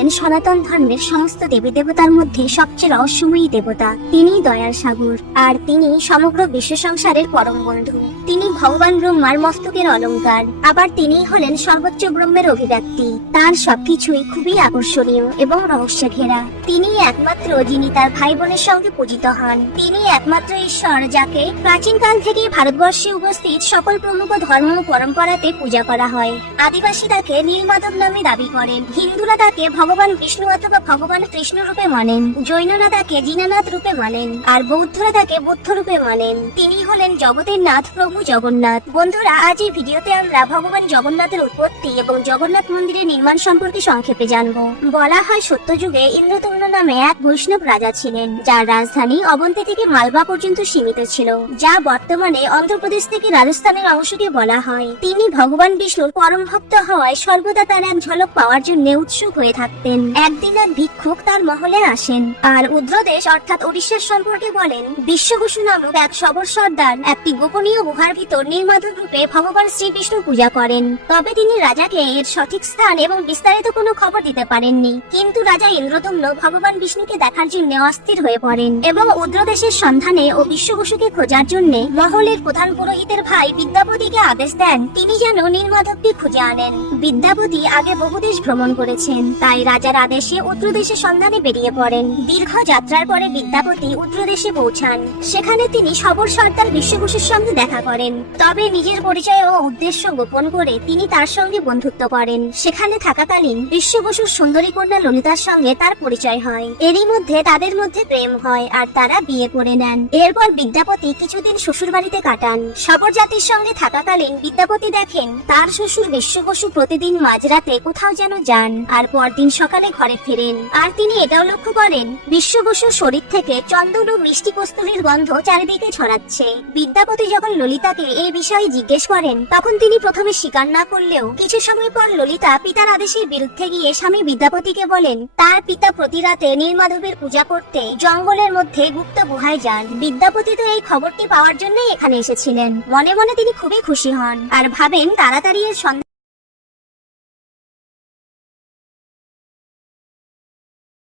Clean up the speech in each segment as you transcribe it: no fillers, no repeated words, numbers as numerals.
হলেন সনাতন ধর্মের সমস্ত দেবী দেবতার মধ্যে সবচেয়ে রহস্যময়ী দেবতা। তিনি দয়ার সাগর, আর তিনি সমগ্র বিশ্ব সংসারের পরম বন্ধু। তিনি ভগবান ব্রহ্মার মস্তকের অলংকার, আবার তিনি হলেন সর্বোচ্চ ব্রহ্মের অভিব্যক্তি। তার সবকিছুই খুবই আকর্ষণীয় এবং রহস্যে ঘেরা। তিনি একমাত্র যিনি তার ভাই বোনের সঙ্গে পূজিত হন। তিনি একমাত্র ঈশ্বর যাকে প্রাচীনকাল থেকে ভারতবর্ষে উপস্থিত সকল প্রমুখ ধর্ম পরম্পরাতে পূজা করা হয়। আদিবাসী তাকে নীলমাধব নামে দাবি করেন, হিন্দুরা তাকে ভগবান বিষ্ণু অথবা ভগবান কৃষ্ণ রূপে মানেন, জৈনরা তাকে জিনানাথ রূপে মানেন, আর বৌদ্ধরা তাকে বুদ্ধ রূপে মানেন। তিনি হলেন জগতের নাথ প্রভু জগন্নাথ। বন্ধুরা, আজ এই ভিডিওতে আমরা ভগবান জগন্নাথের উৎপত্তি এবং জগন্নাথ মন্দিরের নির্মাণ সম্পর্কে সংক্ষেপে জানবো। বলা হয় সত্যযুগে ইন্দ্রতুম্ন নামে এক বৈষ্ণব রাজা ছিলেন, যার রাজধানী অবন্তী থেকে মালবা পর্যন্ত সীমিত ছিল, যা বর্তমানে অন্ধ্রপ্রদেশ থেকে রাজস্থানের অংশকে বলা হয়। তিনি ভগবান বিষ্ণুর পরম ভক্ত হওয়ায় সর্বদা তার এক ঝলক পাওয়ার জন্য উৎসুক হয়ে থাকতেন। একদিন এক ভিক্ষুক তার মহলে আসেন আর উদ্রদেশ অর্থাৎ ওড়িশার সম্পর্কে বলেন। বিশ্ববসু নামক এক সবর সর্দার একটি গোপনীয় গুহার ভিতর নীলমাধব রূপে ভগবান শ্রীবিষ্ণু পূজা করেন। তবে তিনি রাজাকে এর সঠিক স্থান এবং বিস্তারিত কোনো খবর দিতে পারেননি। কিন্তু রাজা ইন্দ্রতুম্ন ভগবান বিষ্ণুকে দেখার জন্য অস্থির হয়ে পড়েন এবং উদ্রদেশের সন্ধানে ও বিশ্ববসুকে খোঁজার জন্য মহলের প্রধান পুরোহিতের ভাই বিদ্যাপতিকে আদেশ দেন তিনি যেন নীলমাধবকে খুঁজে আনেন। বিদ্যাপতি আগে বহু দেশ ভ্রমণ করেছেন, তাই রাজার আদেশে উত্তরদেশের সন্ধানে বেরিয়ে পড়েন। দীর্ঘ যাত্রার পরে বিদ্যাপতি উত্তরদেশে পৌঁছান। সেখানে তিনি সবর সর্দার বিশ্ববসুর সঙ্গে দেখা করেন। তবে নিজের পরিচয় ও উদ্দেশ্য গোপন করে তিনি তার সঙ্গে বন্ধুত্ব করেন। সেখানে থাকাকালীন বিশ্ববসুর সুন্দরী কন্যা ললিতার সঙ্গে তার পরিচয় হয়। এরই মধ্যে তাদের মধ্যে প্রেম হয় আর তারা বিয়ে করে নেন। এরপর বিদ্যাপতি কিছুদিন শ্বশুর বাড়িতে কাটান। সবর জাতির সঙ্গে থাকাকালীন বিদ্যাপতি দেখেন তার শ্বশুর বিশ্ববসু প্রতিদিন মাঝরাতে কোথাও যেন যান আর পরদিন সকালে ঘরে ফেরেন। আর তিনি এটাও লক্ষ্য করেন বিশ্ববসুর শরীর থেকে চন্দন ও মিষ্টি কস্তুরীর গন্ধ চারিদিকে ছড়াচ্ছে। বিদ্যাপতি যখন ললিতাকে এই বিষয়ে জিজ্ঞেস করেন তখন তিনি প্রথমে স্বীকার না করলেও কিছু সময় পর ললিতা পিতার আদেশের বিরুদ্ধে গিয়ে স্বামী বিদ্যাপতিকে বলেন তার পিতা প্রতি রাতে নীলমাধবের পূজা করতে জঙ্গলের মধ্যে গুপ্ত গুহায় যান। বিদ্যাপতি তো এই খবরটি পাওয়ার জন্যই এখানে এসেছিলেন। মনে মনে তিনি খুবই খুশি হন আর ভাবেন তাড়াতাড়ি এর সন্ধান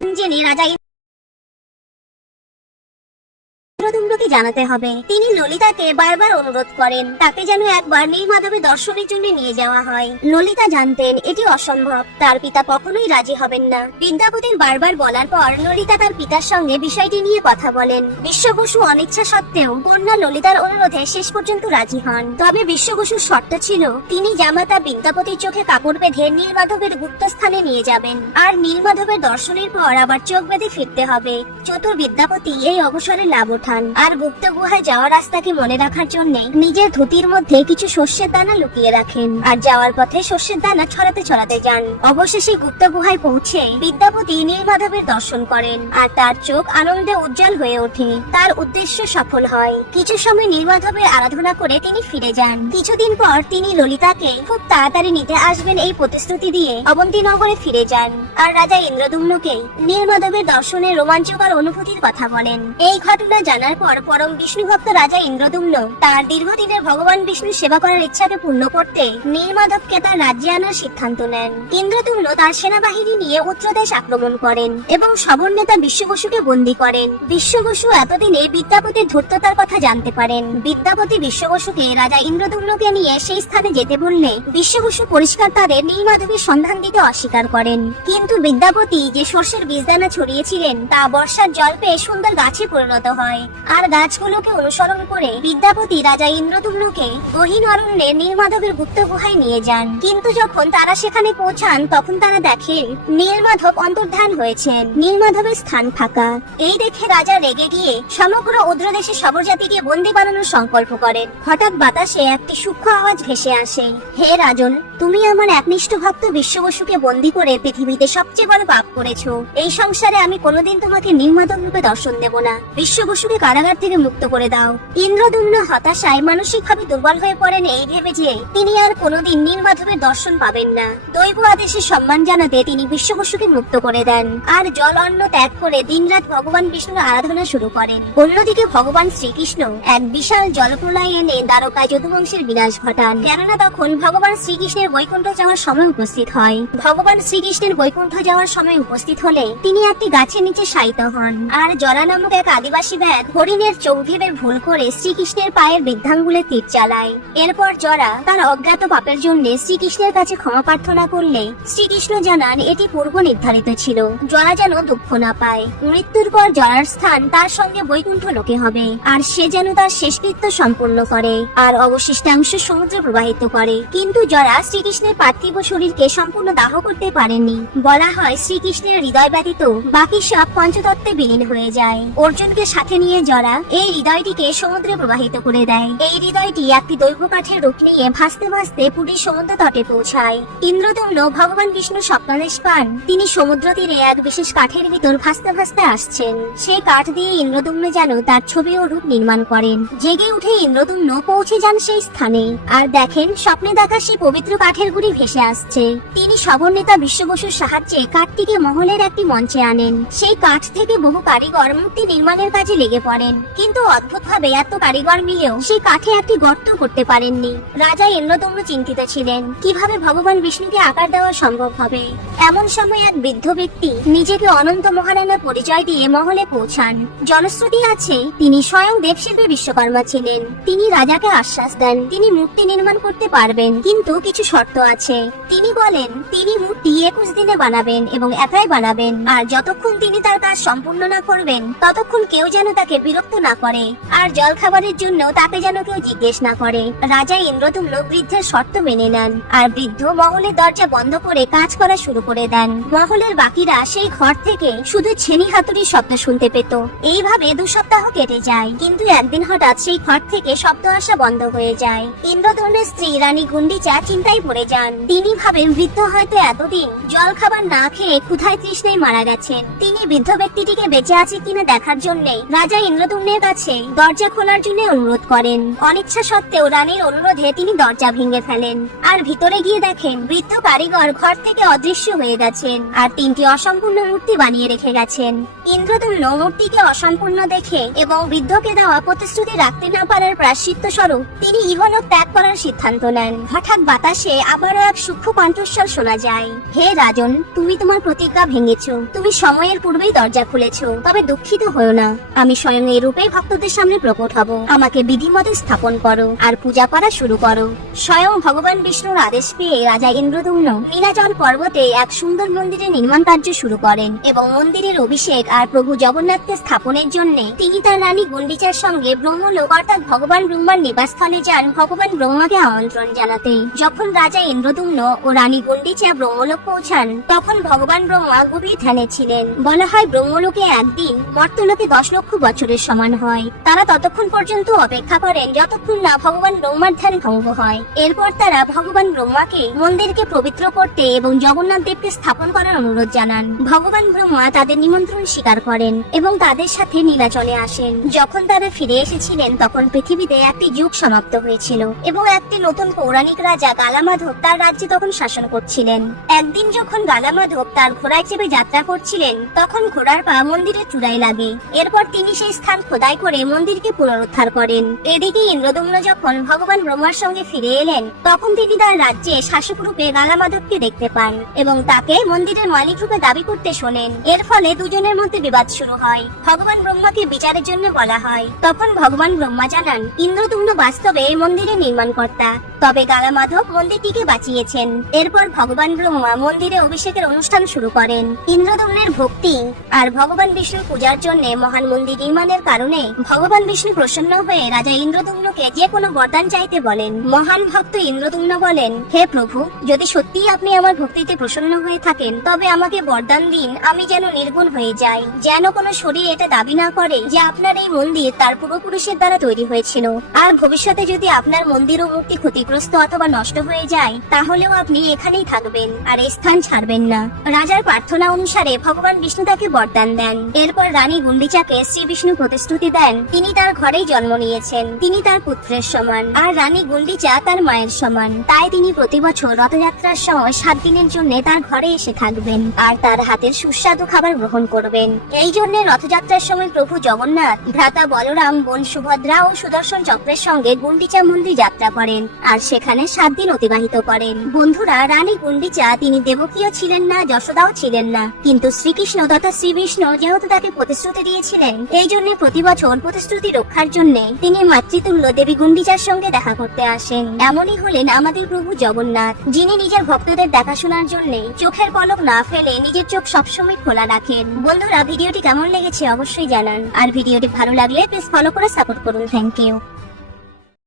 জেনে রাজা ইন্দ্রতুম্নকে জানাতে হবে। তিনি ললিতাকে বারবার অনুরোধ করেন তাকে যেন একবার নীলমাধবের দর্শনের জন্য নিয়ে যাওয়া হয়। ললিতা জানতেন এটি অসম্ভব, তার পিতা কখনোই রাজি হবেন না। বিদ্যাপতির বারবার বলার পর ললিতা তার পিতার সঙ্গে বিষয়টি নিয়ে কথা বলেন। বিশ্ববসু অনিচ্ছা সত্ত্বেও কন্যা ললিতার অনুরোধে শেষ পর্যন্ত রাজি হন। তবে বিশ্ববসুর শর্ত ছিল তিনি জামাতা বিদ্যাপতির চোখে কাপড় বেঁধে নীলমাধবের গুপ্ত স্থানে নিয়ে যাবেন আর নীলমাধবের দর্শনের পর আবার চোখ বেঁধে ফিরতে হবে। চতুর বিদ্যাপতি এই অবসরে লাভ ওঠান আর গুপ্ত গুহায় যাওয়ার রাস্তাকে মনে রাখার জন্য নিজের ধুতির মধ্যে কিছু শস্যের দানা লুকিয়ে রাখেন আর যাওয়ার পথে শস্যের দানা ছড়াতে ছড়াতে যান। অবশেষে গুপ্ত গুহায় পৌঁছে বিদ্যাপতি নীলমাধবের দর্শন করেন আর তার চোখ আনন্দে উজ্জ্বল হয়ে ওঠে। তার উদ্দেশ্য সফল হয়। কিছু সময় নীলমাধবের আরাধনা করে তিনি ফিরে যান। কিছুদিন পর তিনি ললিতাকে খুব তাড়াতাড়ি নিতে আসবেন এই প্রতিশ্রুতি দিয়ে অবন্তী নগরে ফিরে যান আর রাজা ইন্দ্রদুম্নকে নীলমাধবের দর্শনের রোমাঞ্চকর অনুভূতির কথা বলেন। এই ঘটনা জানার পর পরম বিষ্ণু ভক্ত রাজা ইন্দ্রদুম্ন তার দীর্ঘদিনের ভগবান বিষ্ণুর সেবা করার ইচ্ছাকে পূর্ণ করতে নীলমাধবকে তার রাজ্যে আনার সিদ্ধান্ত নেন। ইন্দ্রদুম্ন তার সেনাবাহিনী নিয়ে উত্তরদেশ আক্রমণ করেন এবং সবর নেতা বিশ্ববসুকে বন্দী করেন। বিশ্ববসু এতদিনে বিদ্যাপতির ধূর্ততার কথা জানতে পারেন। বিদ্যাপতি বিশ্ববসুকে রাজা ইন্দ্রদুম্নকে নিয়ে সেই স্থানে যেতে বললে বিশ্ববসু পরিষ্কার তাদের নীলমাধবের সন্ধান দিতে অস্বীকার করেন। কিন্তু বিদ্যাপতি যে সর্ষের বীজদানা ছড়িয়েছিলেন তা বর্ষার জল পেয়ে সুন্দর গাছে পরিণত হয় আর গাছগুলোকে অনুসরণ করে বিদ্যাপতি রাজা ইন্দ্রদুম্নকে গহীন অরণ্যে নীলমাধবের গুপ্ত গুহায় নিয়ে যান। কিন্তু যখন তারা সেখানে পৌঁছান তখন তারা দেখেন নীলমাধব অন্তর্ধান হয়েছেন, নীলমাধবের স্থান ফাঁকা। এই দেখে রাজা রেগে গিয়ে সমগ্র উদ্রদেশে সবর জাতিকে বন্দী বানানোর সংকল্প করেন। হঠাৎ বাতাসে একটি সূক্ষ্ম আওয়াজ ভেসে আসে, হে রাজন, তুমি আমার একনিষ্ঠ ভক্ত বিশ্ববসুকে বন্দী করে পৃথিবীতে সবচেয়ে বড় পাপ করেছো। এই সংসারে আমি কোনোদিন তোমাকে নীলমাধব রূপে দর্শন দেব না। বিশ্ববসুকে কারাগার থেকে মুক্ত করে দাও। ইন্দ্রদুম্ন হতাশায় মানসিকভাবে দুর্বল হয়ে পড়েন এই ভেবে যে তিনি আর কোনোদিন নীলমাধবের দর্শন পাবেন না। দৈব আদেশে সম্মান জানাতে তিনি বিশ্ববসুকে মুক্ত করে দেন আর জল অন্ন ত্যাগ করে দিনরাত ভগবান বিষ্ণুর আরাধনা শুরু করেন। অন্যদিকে ভগবান শ্রীকৃষ্ণ এক বিশাল জলপ্রলয় এনে দ্বারকা যদুবংশের বিনাশ ঘটান, কেননা তখন ভগবান শ্রীকৃষ্ণের বৈকুণ্ঠ যাওয়ার সময় উপস্থিত হয়। ভগবান শ্রীকৃষ্ণের বৈকুণ্ঠ যাওয়ার সময় উপস্থিত হলে তিনি একটি গাছের নিচে শায়িত হন আর জরা নামক এক আদিবাসী ব্যাধ হরিণের চোখ ভেবে ভুল করে শ্রীকৃষ্ণের পায়ের বৃদ্ধাঙ্গুলে তীর চালায়। এরপর জরা তার অজ্ঞাত পাপের জন্য শ্রীকৃষ্ণের কাছে ক্ষমা প্রার্থনা করলে শ্রীকৃষ্ণ জানান এটি পূর্ব নির্ধারিত ছিল, জরা যেন দুঃখ না পায়। মৃত্যুর পর জরার স্থান তার সঙ্গে বৈকুণ্ঠ লোকে হবে আর সে যেন তার শেষকৃত্য সম্পূর্ণ করে আর অবশিষ্টাংশ সমুদ্রে প্রবাহিত করে। কিন্তু জরা শ্রীকৃষ্ণের পার্থিব শরীরকে সম্পূর্ণ দাহ করতে পারেননি। বলা হয় শ্রীকৃষ্ণের হৃদয় ব্যতীত বাকি সব পঞ্চতত্ত্বে বিলীন হয়ে যায়। অর্জুনকে সাথে নিয়ে জরা এই হৃদয়টিকে সমুদ্রে প্রবাহিত করে দেয়। এই হৃদয়টি একটি দৈব কাঠের রূপ নিয়ে ভাসতে ভাসতে পুরীর সমুদ্র তটে পৌঁছায়। ইন্দ্রদুম্ন ভগবান বিষ্ণু স্বপ্নাদেশ পান তিনি সমুদ্র তীরে এক বিশেষ কাঠের ভিতর ভাসতে ভাসতে আসছেন। সেই কাঠ দিয়ে ইন্দ্রদুম্ন যেন তার ছবি ও রূপ নির্মাণ করেন। জেগে উঠে ইন্দ্রদুম্ন পৌঁছে যান সেই স্থানে আর দেখেন স্বপ্নে দেখা সেই পবিত্র কাঠের গুড়ি ভেসে আসছে। তিনি শবর নেতা বিশ্ব বসুর সাহায্যে কাঠটিকে মহলের একটি মঞ্চে আনেন। সেই কাঠ থেকে বহু কারিগর মূর্তি নির্মাণের কাজে লেগে পড়েন, কিন্তু অদ্ভুতভাবে এত কারিগর মিলেও সেই কাঠে একটি গর্ত করতে পারেননি। রাজা ইন্দ্রদুম্ন চিন্তিত ছিলেন কিভাবে ভগবান বিষ্ণুকে আকার দেওয়া সম্ভব হবে। এমন সময় এক বৃদ্ধ ব্যক্তি নিজেকে অনন্ত মহারানার পরিচয় দিয়ে মহলে পৌঁছান। জনশ্রুতি আছে তিনি স্বয়ং দেবশিল্পী বিশ্বকর্মা ছিলেন। তিনি রাজাকে আশ্বাস দেন তিনি মূর্তি নির্মাণ করতে পারবেন, কিন্তু কিছু শর্ত আছে। তিনি বলেন তিনি মূর্তি 21 দিনে বানাবেন এবং একাই বানাবেন, আর যতক্ষণ তিনি তার কাজ সম্পূর্ণ না করবেন ততক্ষণ কেউ যেন তাকে বিরক্ত না করে, আর জল খাবারের জন্য তাকে যেন কেউ জিজ্ঞেস না করে। রাজা ইন্দ্রদুম্ন বৃদ্ধের শর্ত মেনে নেন আর বৃদ্ধ মহলের দরজা বন্ধ করে কাজ করা শুরু করে দেন। মহলের বাকিরা সেই ঘর থেকে শুধু ছেনি হাতুড়ির শব্দ শুনতে পেত। এইভাবে 2 সপ্তাহ কেটে যায়, কিন্তু একদিন হঠাৎ সেই ঘর থেকে শব্দ আসা বন্ধ হয়ে যায়। ইন্দ্রদুম্নের স্ত্রী রানী গুন্ডিচা চিন্তায় পড়ে যান। তিনি ভাবেন বৃদ্ধ হয়তো এতদিন জল খাবার না খেয়ে ক্ষুধায় তৃষ্ণায় মারা গেছেন। তিনি বৃদ্ধ ব্যক্তিটিকে বেঁচে আছে কিনা দেখার জন্য রাজা ইন্দ্রদুম্নের কাছে দরজা খোলার জন্য অনুরোধ করেন। অনিচ্ছা সত্ত্বেও রানীর অনুরোধে তিনি দরজা ভেঙে ফেলেন আর ভিতরে গিয়ে দেখেন বৃদ্ধ কারিগর ঘর থেকে অদৃশ্য হয়ে গেছেন আর 3টি অসম্পূর্ণ মূর্তি বানিয়ে রেখে গেছেন। ইন্দ্রদুম্ন মূর্তিকে অসম্পূর্ণ দেখে এবং বৃদ্ধকে দেওয়া প্রতিশ্রুতি রাখতে না পারার প্রায়শ্চিত্ত স্বরূপ তিনি ইহলোক ত্যাগ করার সিদ্ধান্ত নেন। হঠাৎ বাতাসে আবারও এক সূক্ষ্ম কণ্ঠস্বর শোনা যায়, হে রাজন, তুমি তোমার প্রতিজ্ঞা ভেঙেছ। তুমি সময়ের পূর্বেই দরজা খুলেছ, তবে দুঃখিত হও না। আমি স্বয়ং এই রূপে ভক্তদের সামনে প্রকট হব। আমাকে বিধিমতে স্থাপন করো আর পূজা করা শুরু করো। স্বয়ং ভগবান বিষ্ণুর আদেশ পেয়ে রাজা ইন্দ্রদুম্ন নীলাচল পর্বতে এক সুন্দর মন্দিরের নির্মাণ কার্য শুরু করেন এবং মন্দিরের অভিষেক আর প্রভু জগন্নাথকে স্থাপনের জন্য তিনি তার রানী গুন্ডিচার সঙ্গে ব্রহ্মলোক অর্থাৎ ভগবান ব্রহ্মার নিবাসস্থলে যান ভগবান ব্রহ্মাকে আমন্ত্রণ জানাতে। যখন রাজা ইন্দ্রদুম্ন ও রানী গুন্ডিচা ব্রহ্মলোক পৌঁছান তখন ভগবান ব্রহ্মা গভীর ধ্যানে ছিলেন। বলা হয় ব্রহ্মলোকে একদিন মর্তলোকে 10 লক্ষ বছরের সমান হয়। তারা ততক্ষণ পর্যন্ত অপেক্ষা করেন যতক্ষণ না ভগবান ব্রহ্মার ধ্যান ভঙ্গ হয়। এরপর তারা ভগবান ব্রহ্মাকে মন্দিরকে পবিত্র করতে এবং জগন্নাথ দেবকে স্থাপন করার অনুরোধ জানান। ভগবান ব্রহ্মা তাদের নিমন্ত্রণ স্বীকার করেন এবং তাদের সাথে নীলাচলে আসেন। যখন তারা ফিরে এসেছিলেন তখন পৃথিবীতে একটি যুগ সমাপ্ত হয়েছিল এবং একটি নতুন পৌরাণিক রাজা গালামাধব তার রাজ্যে তখন শাসন করছিলেন। একদিন যখন গালামাধব তার ঘোড়ায় চেপে যাত্রা করছিলেন তখন ঘোড়ার পা মন্দিরের চূড়ায় লাগে। এরপর তিনি সেই স্থান খোদাই করে মন্দিরকে পুনরুদ্ধার করেন। এদিকে ইন্দ্রদুম্ন যখন ভগবান ব্রহ্মার সঙ্গে ফিরে এলেন তখন তিনি তার রাজ্যে শাসক রূপে গালামাধবকে দেখতে পান এবং তাকে মন্দিরের মালিক রূপে দাবি করতে শোনেন। এর ফলে দুজনের মধ্যে বিবাদ শুরু হয়। ভগবান ব্রহ্মাকে বিচারের জন্য বলা হয়। তখন ভগবান ব্রহ্মা জানান ইন্দ্রদুম্ন বাস্তবে এই মন্দিরের নির্মাণকর্তা, তবে গালামাধব মন্দিরটিকে বাঁচিয়েছেন। এরপর ভগবান ব্রহ্মা মন্দিরে অভিষেকের অনুষ্ঠান শুরু করেন। ইন্দ্রদুম্নের ভক্তি আর ভগবান বিষ্ণুর পূজার জন্য মহান মন্দির নির্মাণের কারণে ভগবান বিষ্ণু প্রসন্ন হয়ে রাজা ইন্দ্রদুম্নকে যে কোনো বরদান চাইতে বলেন। মহান ভক্ত ইন্দ্রদুম্ন বলেন, হে প্রভু, যদি সত্যিই আপনি আমার ভক্তিতে প্রসন্ন হয়ে থাকেন তবে আমাকে বরদান দিন আমি যেন নির্গুণ হয়ে যাই, যেন কোনো শরীর এটা দাবি না করে যে আপনার এই মন্দির তার পূর্বপুরুষের দ্বারা তৈরি হয়েছিল। আর ভবিষ্যতে যদি আপনার মন্দির ও মূর্তি ক্ষতিগ্রস্ত ক্ষতিগ্রস্ত অথবা নষ্ট হয়ে যায় তাহলেও আপনি এখানেই থাকবেন আর এই স্থান ছাড়বেন না। রাজার প্রার্থনা অনুসারে ভগবান বিষ্ণু তাকে বরদান দেন। এরপর রানী গুন্ডিচাকে শ্রী বিষ্ণু প্রতিশ্রুতি দেন তিনি তার ঘরেই জন্ম নিয়েছেন, তিনি তার পুত্রের সমান, আর রানী গুন্ডিচা তার মায়ের সমান। তাই তিনি প্রতি বছর রথযাত্রার সময় 7 দিনের জন্য তার ঘরে এসে থাকবেন আর তার হাতের সুস্বাদু খাবার গ্রহণ করবেন। এই জন্য রথযাত্রার সময় প্রভু জগন্নাথ ভ্রাতা বলরাম, বোন সুভদ্রা ও সুদর্শন চক্রের সঙ্গে গুন্ডিচা মন্দির যাত্রা করেন আর সেখানে 7 দিন অতিবাহিত করেন। বন্ধুরা, রানী গুন্ডিচা তিনি দেবকীও ছিলেন না, যশোদাও ছিলেন না, কিন্তু শ্রীকৃষ্ণ তথা শ্রী বিষ্ণু যেহেতু তাকে প্রতিশ্রুতি দিয়েছিলেন, এই জন্য প্রতি বছর প্রতিশ্রুতি রক্ষার জন্য তিনি মাতৃতুল্য দেবী গুন্ডিচার সঙ্গে দেখা করতে আসেন। এমনই হলেন আমাদের প্রভু জগন্নাথ, যিনি নিজের ভক্তদের দেখাশোনার জন্য চোখের পলক না ফেলে নিজের চোখ সবসময় খোলা রাখেন। বন্ধুরা, ভিডিওটি কেমন লেগেছে অবশ্যই জানান, আর ভিডিওটি ভালো লাগলে প্লিজ ফলো করে সাপোর্ট করুন। Thank you.